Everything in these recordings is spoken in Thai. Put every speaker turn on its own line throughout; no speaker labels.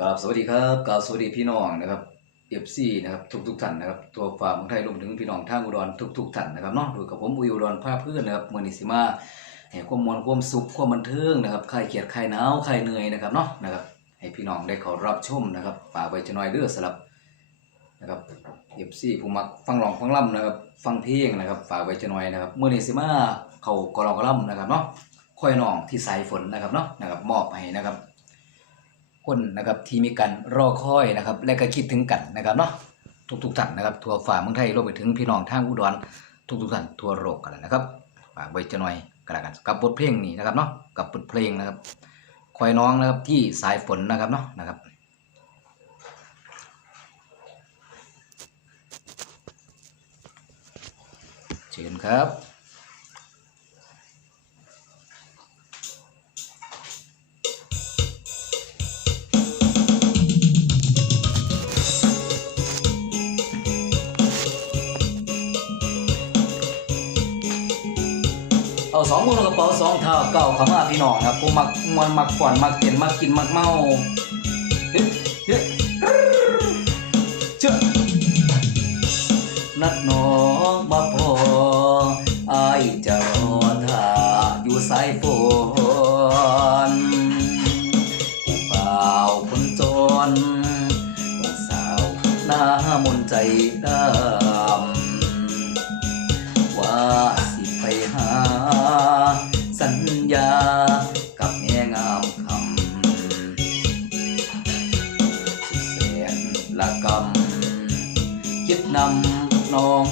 กับสวัสดีครับกับสวัสดีพี่น้องนะครับเอฟซีนะครับทุกทุกท่านนะครับตัวฝ่าเมืองไทยรวมถึงพี่น้องทางอุดรทุกทุกท่านนะครับเนาะอยู่กับผมอุยอุดรภาพเพื่อนนะครับมือนิสิมาให้ความมวลความสุขความบันเทิงนะครับคลายเครียดคลายหนาวคลายเหนื่อยนะครับเนาะนะครับให้พี่น้องได้ขารับชมนะครับฝากไว้จะน้อยเด้อสำหรับนะครับเอฟซีผู้มักฟังร้องฟังล่ำนะครับฟังเพลงนะครับฝากไว้จะน้อยนะครับมือนิสิมาเขากรองกระล่ำนะครับเนาะค่อยน้องที่สายฝนนะครับเนาะนะครับมอบให้นะครับ คนนะครับที่มีการรอคอยนะครับ และก็คิดถึงกันนะครับเนาะทุกๆท่านนะครับทั่วฝ่าเมืองไทยรวมไปถึงพี่น้องทางอุดรทุกๆท่านทั่วโลกกันนะครับฝากไว้จะหน่อยกันละกันกับบทเพลงนี้นะครับเนาะกับบทเพลงนะครับคอยน้องนะครับที่สายฝนนะครับเนาะนะครับเชิญครับ สองมือลงกระเป๋าสองเท้าเก้าขามาพี่น้องครับผมมักมวนมักฝ่อนมักเต้นมักกินมักเมาเฮ้ยเฮ้ยเชื่อนัดน้องมาพออายจะรอท่าอยู่สายฝนผู้เปล่าคนจนสาวหน้ามนใจดำว่า ญา กับแม่งามคำสุดแสนละกำคิดนำน้อง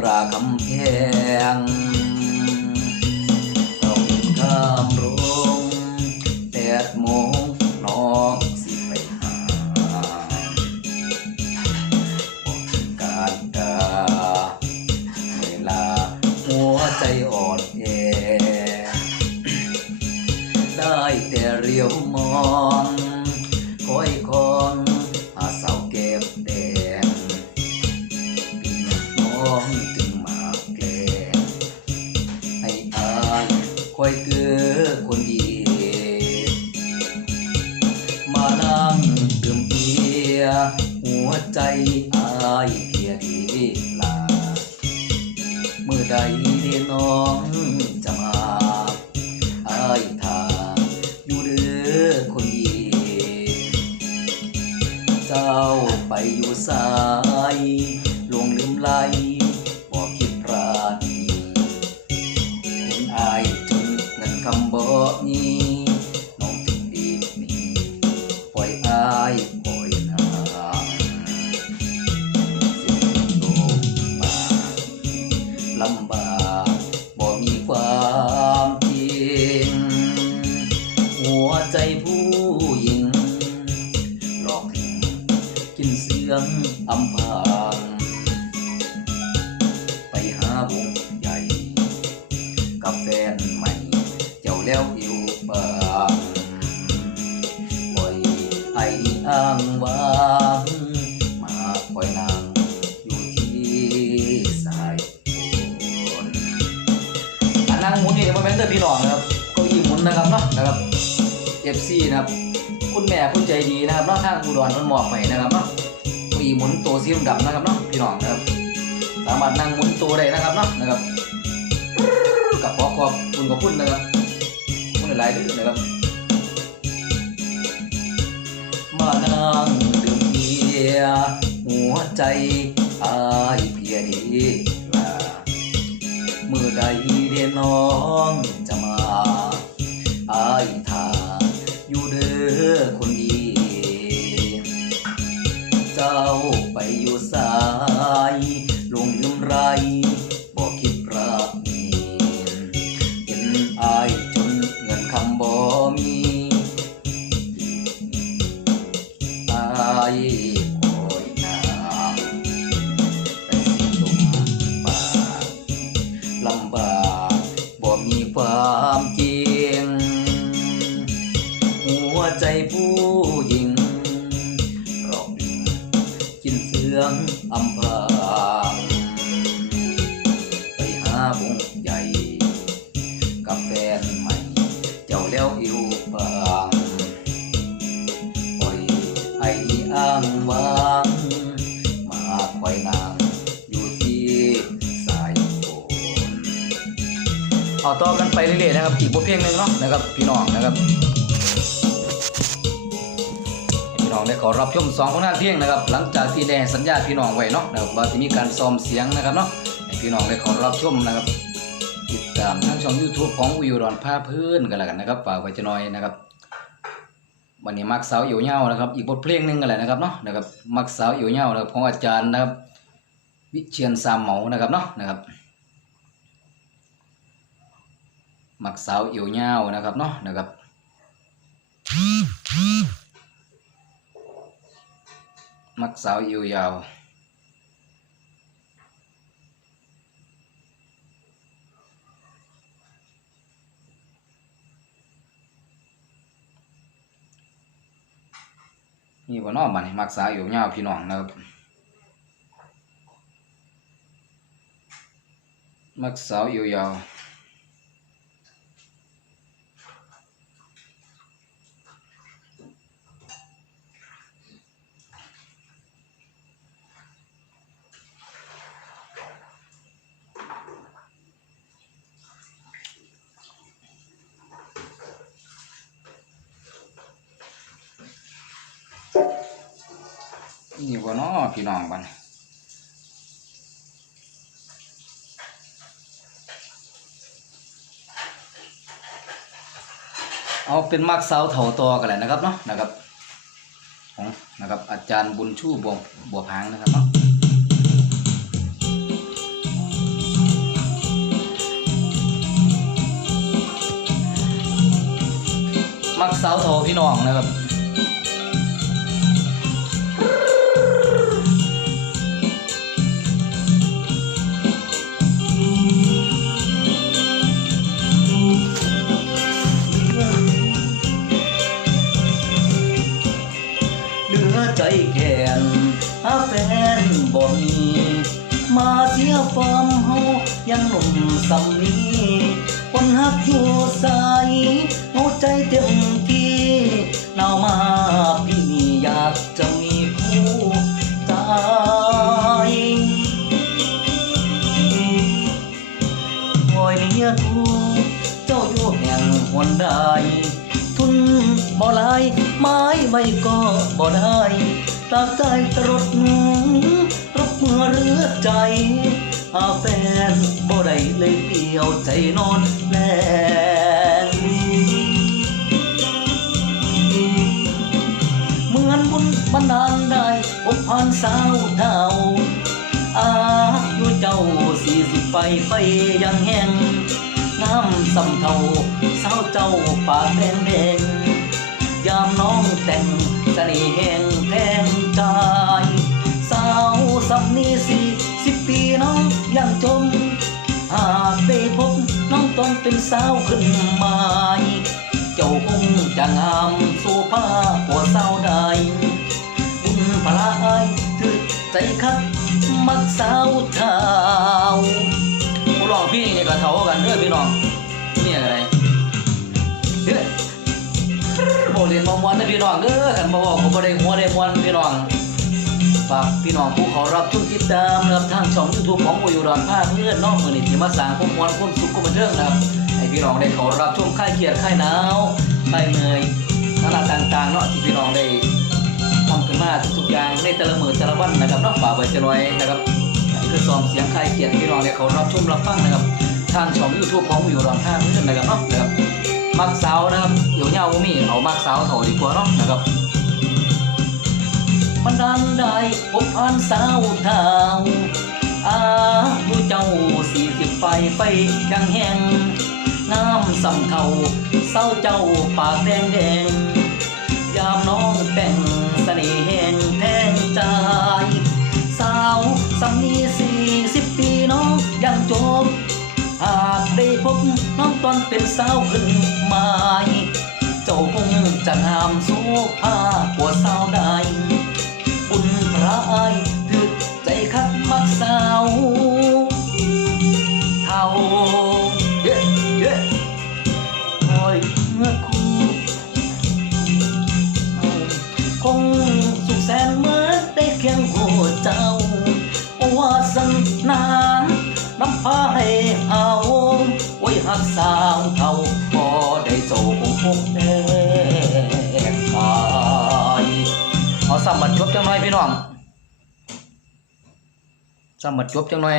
ราคำแพง คอยเกือคนดี มานั่งดื่มเบียร์หัวใจอายเพียดีลา เมื่อใดเดน้องจะมาอายทาอยู่เด้อคนดี เจ้าไปอยู่สายลวงลืมไหล แล้วอยู่บางปล่อยไอ้อ้างว้างมาคอยนางอยู่ที่สายฝนอันนั่งหมุนนี่มันเป็นเตอร์พี่น้องนะครับเก้าอี้หมุนนะครับเนาะนะครับ FC นะครับ คุณแม่คุณใจดีนะครับเนาะทางอุดรเพิ่นมอบให้นะครับเนาะเก้าอี้หมุนตัวสีดำนะครับเนาะพี่น้องนะครับ สามารถนั่งหมุนตัวได้นะครับเนาะนะครับกับขอขอบคุณขอบคุณนะครับ คุณหลายๆเดือนะครับมานั่งดื่มเบียร์หัวใจอายเพียดีลาเมื่อใดเดียน้องจะมาอาย อำพรางไปหาวงใหญ่ กับแฟนใหม่ เจ้าแล้วอิวบางปล่อยางวางมาคอยนางอยู่ที่สายฝนเอาต่อกันไปเรื่อยๆนะครับ อีกบทเพลงหนึ่งเนาะนะครับ พี่น้องนะครับ ได้ขอรับชมสองผลงานเพลงนะครับ หลังจากที่ได้สัญญาพี่น้องไว้เนาะนะครับว่าจะมีการซ้อมเสียงนะครับเนาะให้พี่น้องได้ขอรับชมนะครับ ติดตามทางช่อง YouTube ของอุยรอนผ้าพื้นกันแล้วกันนะครับฝากไว้จะน้อยนะครับวันนี้มักสาวเอี่เหย้านะครับอีกบทเพลงหนึ่งกันแหละนะครับเนาะนะครับมักสาวเอี่เหย้านะครับของอาจารย์นะครับ วิเชียนสามเหมานะครับเนาะนะครับมักสาวเอี่เหย้านะครับเนาะนะครับ มักสาวเอี่ยวยาวนี่บ่เนอมันมักษาอยู่ยาวพี่น้องนะครับมักสาวอยู่ยาว นี่บ่เนอพี่น้องบัดนเอาเป็นมักสาวเถาตอกันแหละนะครับเนาะนะครับของนะครับอาจารย์บุญชูบัวบัวพางนะครับเนาะมักสาวเถาพี่น้องนะครับ ใจแก่นหาแฟนบ่มีมาเสียฟอร์มเฮายังหนุ่มสำนีคนหักอยู่ใสหัวใจเต็มที่หนาวมา บ่ลายไม้ไว้ก็บ่ได้ตากใจตรดหนูรบเมื่อเรือใจหาแฟนบ่ได้เลยเดียวใจนอนแลเหมือนบุญบันดาลได้อบผ่านสาวเท่าอายุเจ้าสี่สิบไปไฟยังแห้งน้ำสำเทาสาวเจ้าปากแดงแดง ยามน้องแต่งเสน่ห์แห่งแทงใจสาวสำนีสี่สิบปีน้องยังจม หากได้พบน้องต้องเป็นสาวขึ้นมา เจ้าคงจะงามสู้ผ้ากว่าสาวใด บุญพลายถือใจคักมักสาวเท้าผู้ร้องพี่นี่ก็เท่ากันเด้อพี่น้อง เรียนมามวนนะพี่น้องเด้อกันบ่บอกผมบ่ได้หัวได้มวนพี่น้องฝากพี่น้องผู้ขารับชมติดตามนะครับทางช่อง YouTube ของอุยอุดรภาคเพื่อนน้องมื้อนี้ที่มาสร้างความมวนความสุขความบันเทิงนะครับให้พี่น้องได้ขารับชมคลายเครียดคลายหนาวคลายเหนื่อยนานาต่างๆเนาะที่พี่น้องได้ทำขึ้นมาทุกๆอย่างในแต่ละมือแต่ละวันนะครับนอกฝากไว้จะน้อยนะครับนี่คือซ้อมเสียงใครเขียนพี่น้องเนี่ยเขารับชมรับฟังนะครับทางช่องยูทูบของวิวรอนท่าเพื่อนนะครับเนาะนะครับ มักสาวนะครับเดี๋ยวเงาบ่มีเอามักสาวโถดีกว่าเนาะนะครับมันดันได้พบผ่านสาวเท่าอายุเจ้าสี่สิบไปไปยังแห้งน้ำสำเทาเศร้าเจ้าปากแดงแดงยามน้องแต่งเสน่ห์แห่งแทงใจสาวสำนีสี่สิบปีน้องยังจบหากได้พบ น้องตอนเป็นสาวขึ้นใหม่เจ้าคงจะงามโซภาหัวสาวใดบุญพระอายถึกใจคักมักสาวเท่าเย้เย้คอยเมื่อคู่คงสุขแสนเมื่อได้เคียงหัวเจ้าวาสนานำพาให้เอา จคงพกแดงขายเอาซ้ำบัดจบจังหน่อยพี่น้องซ้ำบัดจบจังหน่อย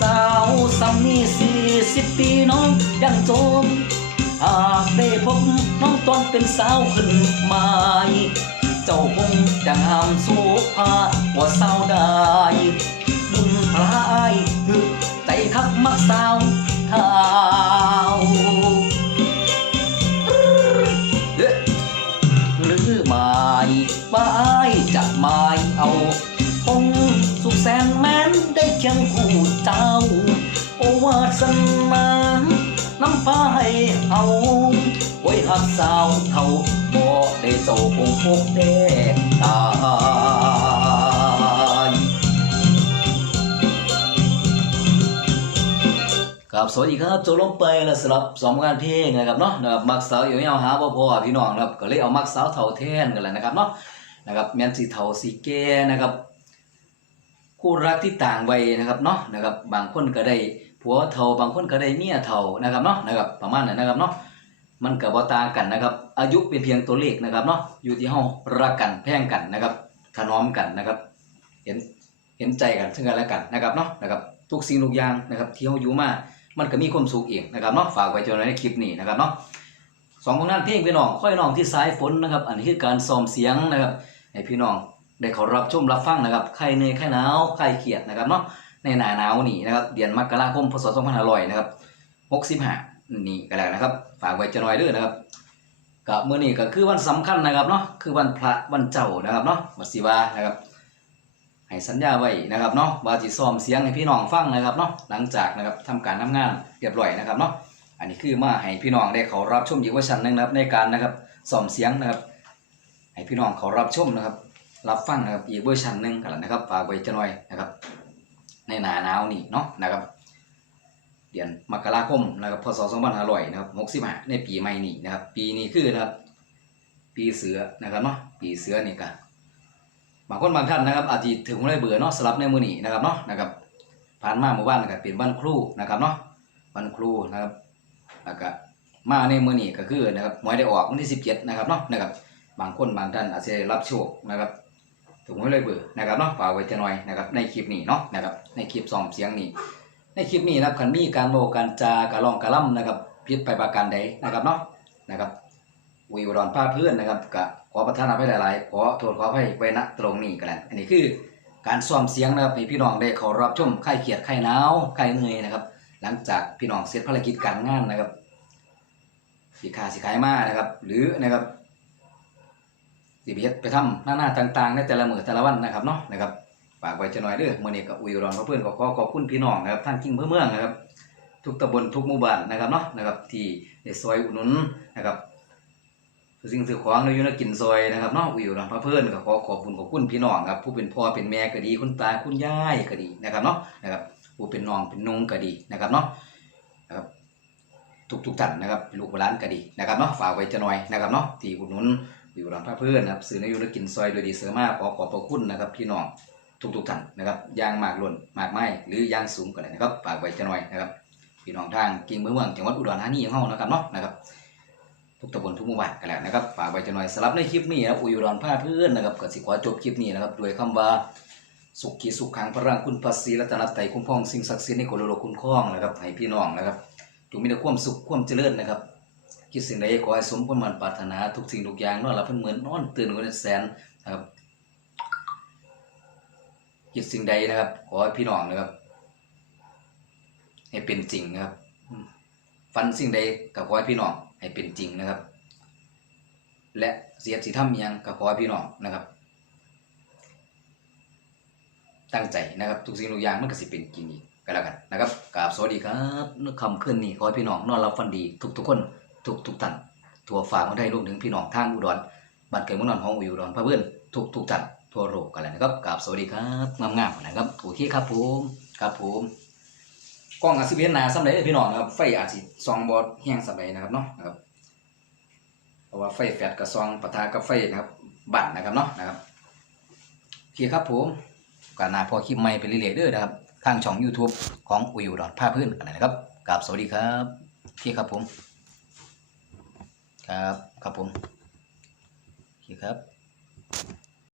สาวสามีสี่สิบปีน้องยังโจมหากได้พบน้องตอนเป็นสาวขึ้นใหม่ เจ้าคงจะงามสู้ภาว่าสาได้บุญพลายฮึกใจคักมักสาวเท้าเอ๊ะหรือไม่ป้ายจะไม่เอาคงสุขแสนแม้นได้เคียงคู่เจ้า โอวาสนาน้ำฟ้าให้เอาไว้หักสาวเท่า ได้เจ้าคงพกแดงตายครับสวัสดีครับโจลงไปแล้วสำหรับสองงานเพลงนะครับเนาะนะครับมักสาวอยู่ไม่เอาหาบ่พอพี่น้องนะครับก็เลยเอามักสาวเท่าแทนกันแหละนะครับเนาะนะครับแมนสีเท่าสีแก่นะครับคู่รักที่ต่างวัยนะครับเนาะนะครับบางคนก็ได้ผัวเฒ่าบางคนก็ได้เมียเฒ่านะครับเนาะนะครับประมาณนั้นนะครับเนาะ มันก็บ่ต่ากันนะครับ อายุเป็นเพียงตัวเลขนะครับเนาะอยู่ที่เฮารักกันแพงกันนะครับถนอมกันนะครับ เห็นเห็นใจกันซึ่งกันและกันนะครับเนาะนะครับทุกสิ่งทุกอย่างนะครับที่เฮาอยู่มา มันก็มีความสุขเองนะครับเนาะฝากไว้จอในคลิปนี้นะครับเนาะสองผลงานเพลงพี่น้องค่อยน้องที่สายฝนนะครับ อันนี้คือการซ้อมเสียงนะครับให้พี่น้องได้เขารับชมรับฟังนะครับใครเหนื่อยใครหนาวใครเครียดนะครับเนาะในหนาหนาวนี่นะครับเดือนมกราคมพศ2500นะครับ65 นี่ก็แล้วนะครับ ฝากไว้จะน่อยด้อนะครับกับมื้อนี้ก็คือวันสำคัญนะครับเนาะคือวันพระวันเจ้านะครับเนาะบัสิวานะครับให้สัญญาไว้นะครับเนาะว่าสิซ้อมเสียงให้พี่น้องฟังนะครับเนาะหลังจากนะครับทำการทำงานเรียบร้อยนะครับเนาะอันนี้คือมาให้พี่น้องได้เขารับชมอีกเวอร์ชันหนึงนะครับในการนะครับซ้อมเสียงนะครับ ให้พี่น้องเขารับชมนะครับ รับฟังนะครับอีกเวอร์ชันหนึ่งกันแล้วนะครับฝากไว้จะหน่อยนะครับ ในหนาหนาวนี่เนาะนะครับ เดือนมกราคมนะครับพศ2500นะครับ65ในปีใหม่นี้นะครับ ปีนี้คือนะครับ ปีเสือนะครับเนาะปีเสือนี่ก็บางคนบางท่านนะครับ อาจจะถึงได้เบื่อเนาะสลับในมือนี้นะครับเนาะนะครับผ่านมาหมู่บ้านนะครับเป็นบ้านครูนะครับเนาะบ้านครูนะครับแล้วก็มาในมือนี้ก็คือนะครับหวยได้ออกวันที่ 17นะครับเนาะนะครับบางคนบางท่านอาจจะได้รับโชคนะครับถูกไม่เลยเบื่อนะครับเนาะฝากไว้จะหน่อยนะครับในคลิปนี้เนาะนะครับในคลิปซองเสียงนี้ ในคลิปนี้นะครับคันมีการโมการจากระลองกระล่ำนะครับพิษไปประการใดนะครับเนาะนะครับวิวรอนผ้าเพื่อนนะครับกะขอประทานอภัยหลายๆขอโทษขออภัยไว้ณตรงนี้กันแหละอันนี้คือการซ้อมเสียงนะครับให้พี่น้องได้เขารับชมใครเขียดใครหนาวใครเหนื่อยนะครับ หลังจากพี่น้องเสร็จภารกิจการงานนะครับสิขาสิขายมานะครับ หรือนะครับสิไปเฮ็ดไปทำหน้าหน้าต่างๆในแต่ละมือแต่ละวันนะครับเนาะนะครับ ฝากไว้จะหน่อยเด้อมื้อนี้ก็อุยรอนเพื่อนก็ขอขอบคุณพี่น้องนะครับท่านกิ่งเพื่อเมืองนะครับ ทุกตำบลทุกหมู่บ้านนะครับเนาะนะครับที่ได้ซอยอุดหนุนนะครับสิ่งสื่อของเราอยู่ในกินซอยนะครับเนาะอุยรอนพระเพื่อนก็ขอขอบคุณขอบคุณพี่น้องครับผู้เป็นพ่อเป็นแม่ก็ดีคุณตาคุณยายก็ดีนะครับเนาะนะครับผู้เป็นน้องเป็นนุ่งก็ดีนะครับเนาะนะครับทุกทุกท่านนะครับลูกหลานก็ดีนะครับเนาะฝากไว้จะหน่อยนะครับเนาะที่อุดหนุนอยู่หลังพระเพื่อนนะครับซื้อในยุรกินซอยโดยดีเสริมมากขอขอบพระคุณนะครับพี่น้อง ทุกๆท่านนะครับยางหมากล้นหมากไม้หรือยางสูงก็ได้นะครับฝากไว้จะหน่อยนะครับพี่น้องทางกิ่งเมืองจังหวัดอุดรธานีของเรานะครับเนาะนะครับทุกตำบลทุกหมู่บ้านกันแล้วนะครับฝากไว้จะหน่อยสำหรับในคลิปนี้นะครับอุยอุดรพาเพื่อนนะครับก็สิขอจบคลิปนี้นะครับด้วยคำว่าสุขีสุขขังพระรังคุณภาษีรัตนตรัยคุ้มครองสิ่งศักดิ์สิทธิ์ในโกโลโลคุณครองนะครับให้พี่น้องนะครับจงมีแต่ความสุขความเจริญนะครับคิดสิ่งใดขอให้สมความมันปรารถนาทุกสิ่งทุกอย่างนอนหลับเพิ่นเหมือนนอนตื่นกันแสนนะครับ คิดสิ่งใดนะครับ ขอให้พี่น้องนะครับ ให้เป็นจริงนะครับอืมฝันสิ่งใดก็ขอให้พี่น้องให้เป็นจริงนะครับ และเสียสิทำอิหยังก็ขอให้พี่น้องนะครับ ตั้งใจนะครับ ทุกสิ่งทุกอย่างมันก็สิเป็นจริงอีกก็แล้วกันนะครับกราบสวัสดีครับนึกคำขึ้นนี่ขอให้พี่น้องนอนหลับฝันดี ทุกทุกคนทุกทุกท่านทั่วฟ้าเมืองไทยรวมถึงพี่น้องทางอุดรบ้านเกิดเมืองนอนของอุดรพระเพื่อนทุกทุกท่าน ทั่วโลกกันเลยนะครับกราบสวัสดีครับงามๆนะครับโอเคครับผมครับผมกล้องอาจสิเวียนนาสำเร็จพี่น้องนะครับไฟอาจสิซองบอดแห้งสำเร็จนะครับเนาะนะครับเพราะว่าไฟแฟดกับซองปะทะกับไฟนะครับบั่นนะครับเนาะนะครับโอเคครับผมการนาพอคลิปใหม่ไปเรื่อยๆเด้อนะครับทางช่อง YouTube ของอุยอุดรผ้าพื้นกันนะครับกราบสวัสดีครับโอเคครับผม ครับครับผมโอเคครับ